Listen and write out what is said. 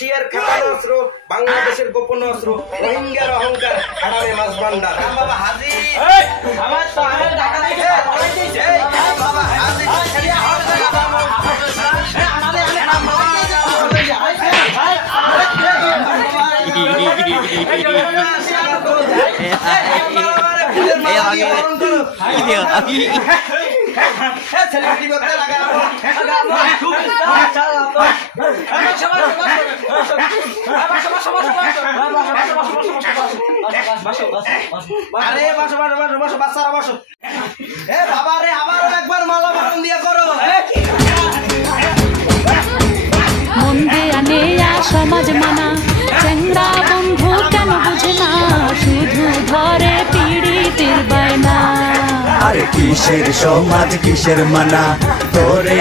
রাশিয়ার খেপানো অস্ত্র, বাংলাদেশের গোপন অস্ত্র, রোহিঙ্গার অহংকার, হারামে মাছ ভান্ডার। বাবা হাজি আমার তো আমার ঢাকা থেকে পালাইছে। বাবা হাজি একবার মালা বারণ দিয়া করো। সমাজ মানা চেংড়া বন্ধু কেন বুঝে না, শুধু ধরে পীড়িতের বায়না। আরে কিসের সমাজ কিসের মানা তোরে